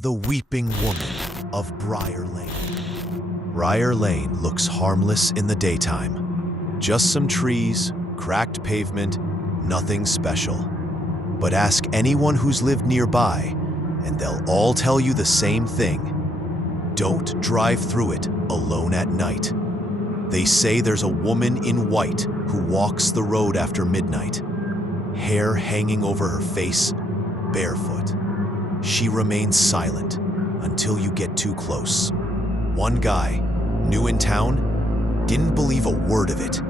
The Weeping Woman of Briar Lane. Briar Lane looks harmless in the daytime. Just some trees, cracked pavement, nothing special. But ask anyone who's lived nearby, and they'll all tell you the same thing. Don't drive through it alone at night. They say there's a woman in white who walks the road after midnight, hair hanging over her face, barefoot. She remains silent until you get too close. One guy, new in town, didn't believe a word of it.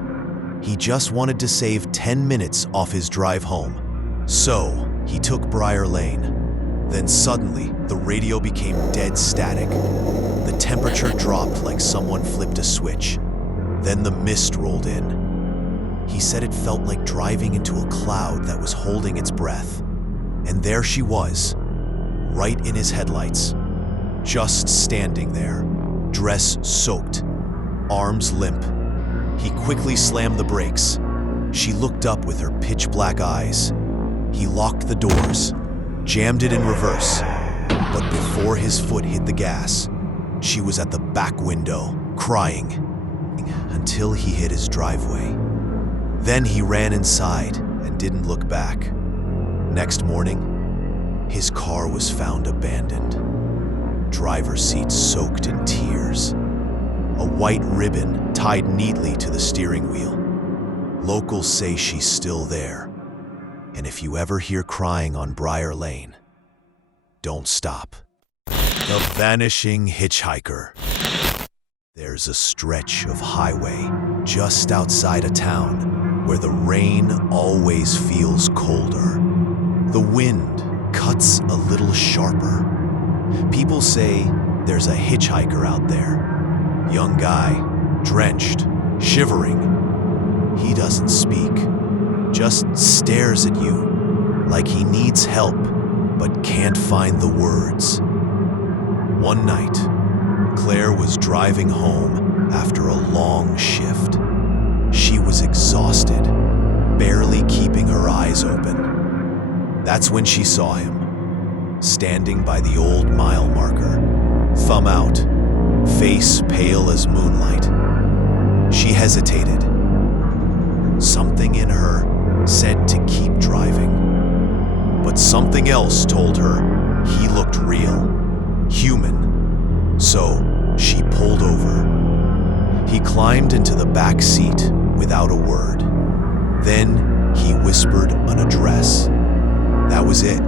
He just wanted to save 10 minutes off his drive home. So he took Briar Lane. Then suddenly, the radio became dead static. The temperature dropped like someone flipped a switch. Then the mist rolled in. He said it felt like driving into a cloud that was holding its breath. And there she was, right in his headlights, just standing there, dress soaked, arms limp. He quickly slammed the brakes. She looked up with her pitch-black eyes. He locked the doors, jammed it in reverse, but before his foot hit the gas, she was at the back window, crying, until he hit his driveway. Then he ran inside and didn't look back. Next morning, his car was found abandoned. Driver's seat soaked in tears. A white ribbon tied neatly to the steering wheel. Locals say she's still there. And if you ever hear crying on Briar Lane, don't stop. The Vanishing Hitchhiker. There's a stretch of highway just outside a town where the rain always feels colder. The wind cuts a little sharper. People say there's a hitchhiker out there. Young guy, drenched, shivering. He doesn't speak, just stares at you like he needs help but can't find the words. One night, Claire was driving home after a long shift. She was exhausted, barely keeping her eyes open. That's when she saw him, standing by the old mile marker, thumb out, face pale as moonlight. She hesitated. Something in her said to keep driving, but something else told her he looked real, human. So she pulled over. He climbed into the back seat without a word. Then he whispered an address. That was it.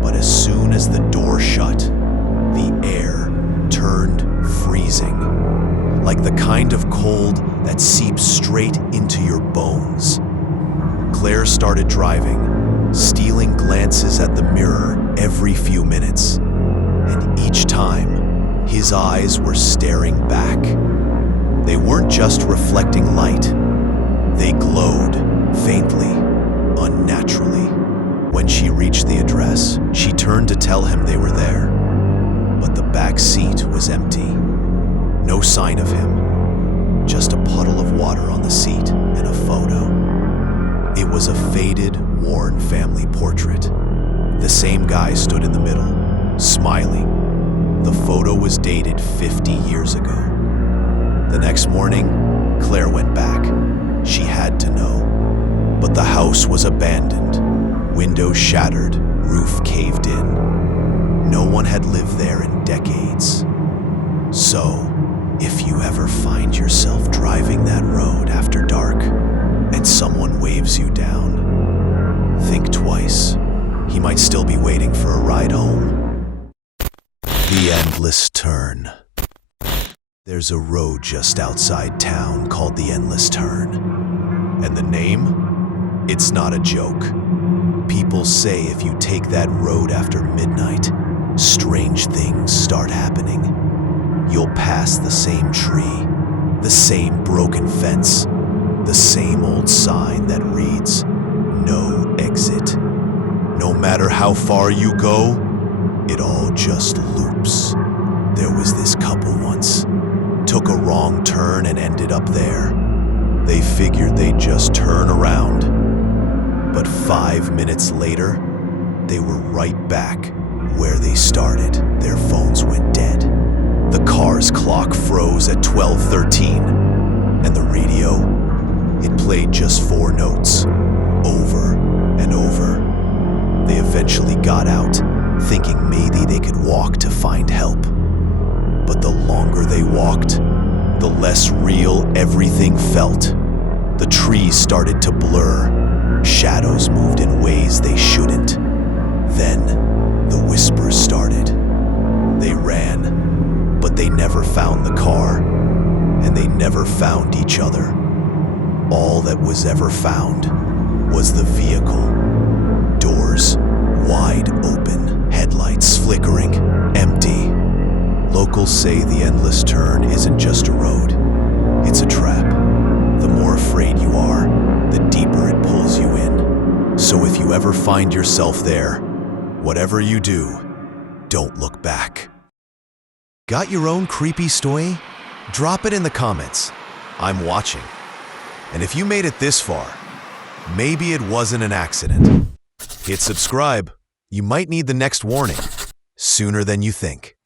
But as soon as the door shut, the air turned freezing, like the kind of cold that seeps straight into your bones. Claire started driving, stealing glances at the mirror every few minutes, and each time, his eyes were staring back. They weren't just reflecting light. They glowed, faintly, unnaturally. When she reached the address, she turned to tell him they were there. But the back seat was empty. No sign of him. Just a puddle of water on the seat and a photo. It was a faded, worn family portrait. The same guy stood in the middle, smiling. The photo was dated 50 years ago. The next morning, Claire went back. She had to know. But the house was abandoned. Windows shattered, roof caved in. No one had lived there in decades. So, if you ever find yourself driving that road after dark and someone waves you down, think twice. He might still be waiting for a ride home. The Endless Turn. There's a road just outside town called the Endless Turn. And the name? It's not a joke. People say if you take that road after midnight, strange things start happening. You'll pass the same tree, the same broken fence, the same old sign that reads, "No exit." No matter how far you go, it all just loops. There was this couple once, took a wrong turn and ended up there. They figured they'd just turn around. But 5 minutes later, they were right back, where they started, their phones went dead. The car's clock froze at 12:13, and the radio, it played just 4 notes, over and over. They eventually got out, thinking maybe they could walk to find help. But the longer they walked, the less real everything felt. The trees started to blur. Shadows moved in ways they shouldn't. Then, the whispers started. They ran, but they never found the car, and they never found each other. All that was ever found was the vehicle. Doors wide open, headlights flickering, empty. Locals say the endless turn isn't just a road, it's a trap. The more afraid you are, the deeper it pulls you in. So if you ever find yourself there, whatever you do, don't look back. Got your own creepy story? Drop it in the comments. I'm watching. And if you made it this far, maybe it wasn't an accident. Hit subscribe. You might need the next warning sooner than you think.